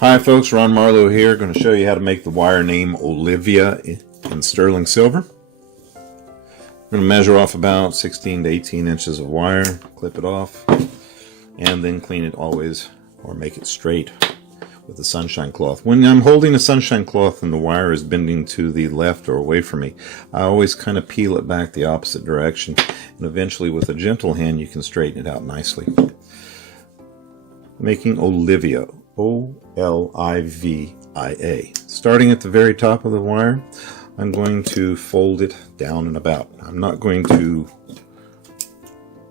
Hi folks, Ron Marlowe here. Going to show you how to make the wire name Olivia in sterling silver. I'm going to measure off about 16 to 18 inches of wire, clip it off, and then clean it always, or make it straight with a sunshine cloth. When I'm holding a sunshine cloth and the wire is bending to the left or away from me, I always kind of peel it back the opposite direction, and eventually with a gentle hand you can straighten it out nicely. Making Olivia, O-L-I-V-I-A. Starting at the very top of the wire, I'm going to fold it down and about. I'm not going to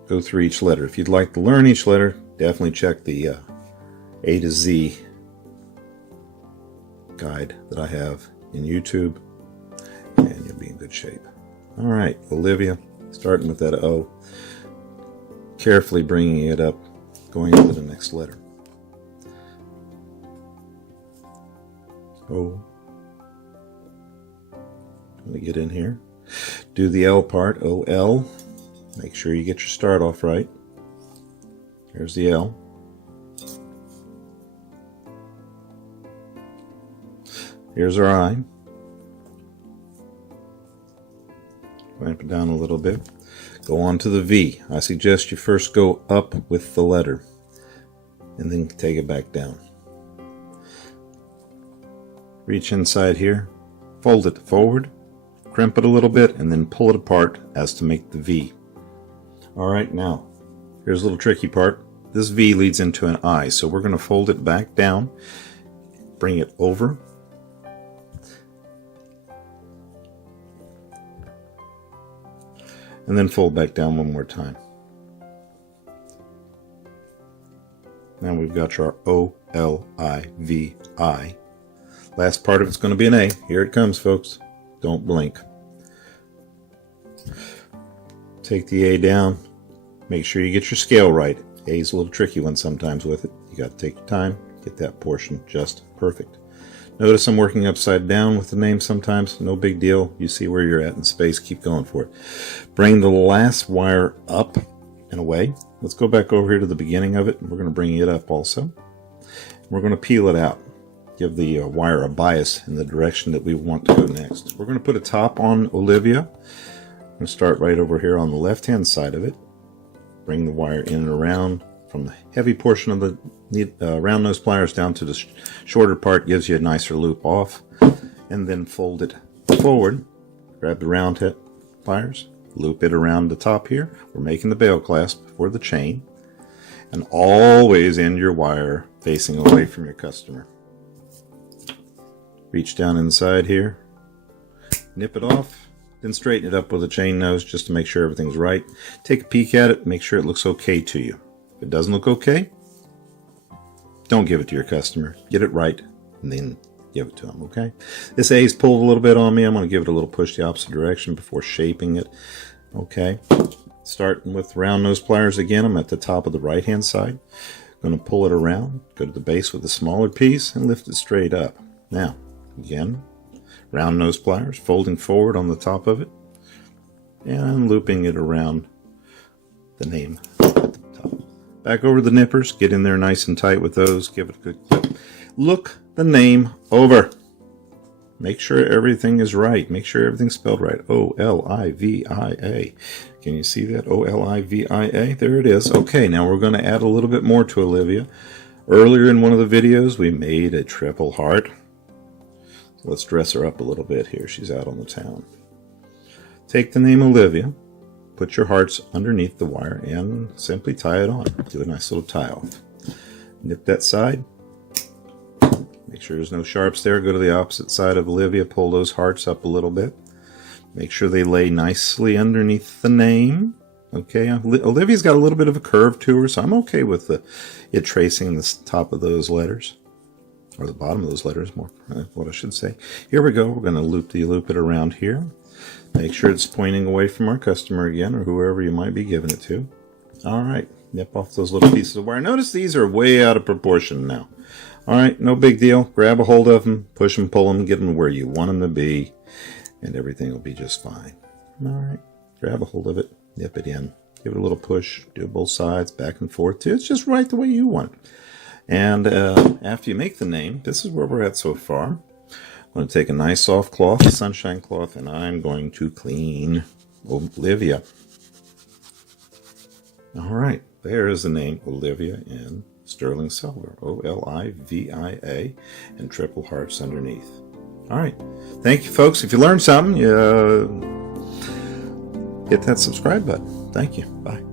go through each letter. If you'd like to learn each letter, definitely check the A to Z guide that I have in YouTube, and you'll be in good shape. All right, Olivia, starting with that O, carefully bringing it up, going into the next letter. O. I'm going to get in here. Do the L part, O-L. Make sure you get your start off right. Here's the L. Here's our I. Clamp it down a little bit. Go on to the V. I suggest you first go up with the letter and then take it back down. Reach inside here, fold it forward, crimp it a little bit, and then pull it apart as to make the V. Alright, now, here's a little tricky part. This V leads into an I, so we're going to fold it back down, bring it over, and then fold back down one more time. Now we've got our O-L-I-V-I. Last part of it's going to be an A. Here it comes, folks. Don't blink. Take the A down. Make sure you get your scale right. A is a little tricky one sometimes with it. You got to take your time, get that portion just perfect. Notice I'm working upside down with the name sometimes. No big deal. You see where you're at in space. Keep going for it. Bring the last wire up and away. Let's go back over here to the beginning of it. We're going to bring it up also. We're going to peel it out. Give the wire a bias in the direction that we want to go next. We're going to put a top on Olivia. I'm going to start right over here on the left hand side of it. Bring the wire in and around from the heavy portion of the round nose pliers down to the shorter part, gives you a nicer loop off, and then fold it forward. Grab the round head pliers, loop it around the top here. We're making the bail clasp for the chain, and always end your wire facing away from your customer. Reach down inside here, nip it off, then straighten it up with a chain nose just to make sure everything's right. Take a peek at it, make sure it looks okay to you. If it doesn't look okay, don't give it to your customer. Get it right, and then give it to them, okay? This A is pulled a little bit on me. I'm going to give it a little push the opposite direction before shaping it, okay? Starting with round nose pliers again, I'm at the top of the right-hand side. Going to pull it around, go to the base with a smaller piece, and lift it straight up. Now, again, round nose pliers, folding forward on the top of it, and looping it around the name at the top. Back over the nippers, get in there nice and tight with those, give it a good clip. Look the name over. Make sure everything is right. Make sure everything's spelled right. O-L-I-V-I-A. Can you see that? O-L-I-V-I-A? There it is. Okay, now we're going to add a little bit more to Olivia. Earlier in one of the videos, we made a triple heart. Let's dress her up a little bit here. She's out on the town. Take the name Olivia, put your hearts underneath the wire, and simply tie it on. Do a nice little tie off. Nip that side. Make sure there's no sharps there. Go to the opposite side of Olivia. Pull those hearts up a little bit. Make sure they lay nicely underneath the name. Okay, Olivia's got a little bit of a curve to her, so I'm okay with it tracing the top of those letters. Or the bottom of those letters, more what I should say. Here we go. We're going to loop it around here. Make sure it's pointing away from our customer again, or whoever you might be giving it to. All right, nip off those little pieces of wire. Notice these are way out of proportion now. All right, no big deal. Grab a hold of them, push them, pull them, get them where you want them to be, and everything will be just fine. All right, grab a hold of it, nip it in, give it a little push, do both sides, back and forth. It's just right the way you want it. And after you make the name, this is where we're at so far. I'm going to take a nice soft cloth, a sunshine cloth, and I'm going to clean Olivia. All right, there is the name Olivia in sterling silver, Olivia, and triple hearts underneath. All right, thank you, folks. If you learned something, hit that subscribe button. Thank you. Bye.